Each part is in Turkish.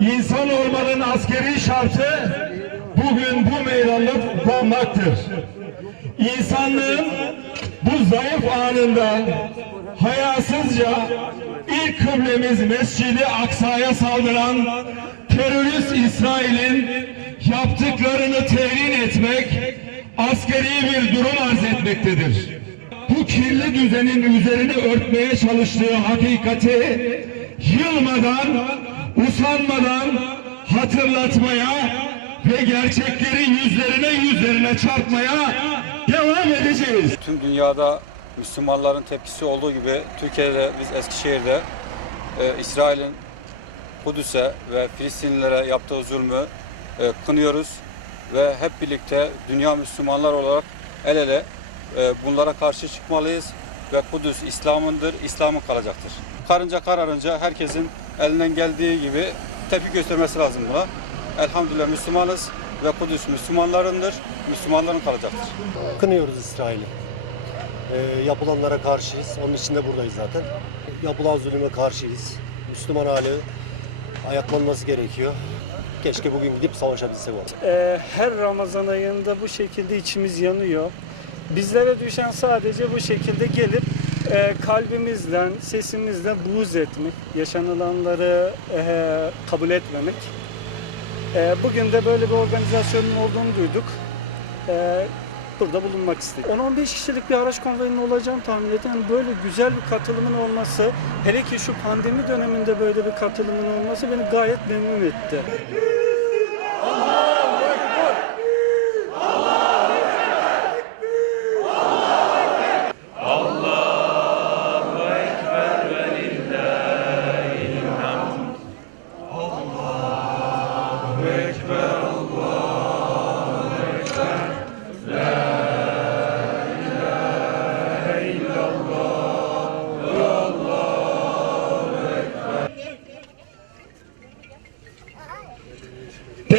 İnsan olmanın askeri şartı bugün bu meydanlık konmaktır. İnsanlığın bu zayıf anında hayasızca ilk kıblemiz Mescid-i Aksa'ya saldıran terörist İsrail'in yaptıklarını tehlin etmek askeri bir durum arz etmektedir. Bu kirli düzenin üzerini örtmeye çalıştığı hakikati yılmadan, usanmadan hatırlatmaya ve gerçekleri yüzlerine yüzlerine çarpmaya devam edeceğiz. Tüm dünyada Müslümanların tepkisi olduğu gibi Türkiye'de biz Eskişehir'de e, İsrail'in Kudüs'e ve Filistinlilere yaptığı zulmü e, kınıyoruz ve hep birlikte dünya Müslümanlar olarak el ele e, bunlara karşı çıkmalıyız ve Kudüs İslam'ındır, İslam'ın kalacaktır. Karınca kararınca herkesin elinden geldiği gibi tepki göstermesi lazım buna. Elhamdülillah Müslümanız ve Kudüs Müslümanlarındır, Müslümanların kalacaktır. Kınıyoruz İsrail'i. Ee, yapılanlara karşıyız. Onun için de buradayız zaten. Yapılan zulüme karşıyız. Müslüman hali ayaklanması gerekiyor. Keşke bugün gidip savaşabilsek o. Ee, her Ramazan ayında bu şekilde içimiz yanıyor. Bizlere düşen sadece bu şekilde gelip e, kalbimizle, sesimizle buğz etmek, yaşanılanları e, kabul etmemek. E, bugün de böyle bir organizasyonun olduğunu duyduk. E, burada bulunmak istedik. 10-15 kişilik bir araç konvoyunun olacağını tahmin. Yani böyle güzel bir katılımın olması, hele ki şu pandemi döneminde böyle bir katılımın olması beni gayet memnun etti.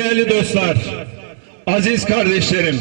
Değerli dostlar, aziz kardeşlerim,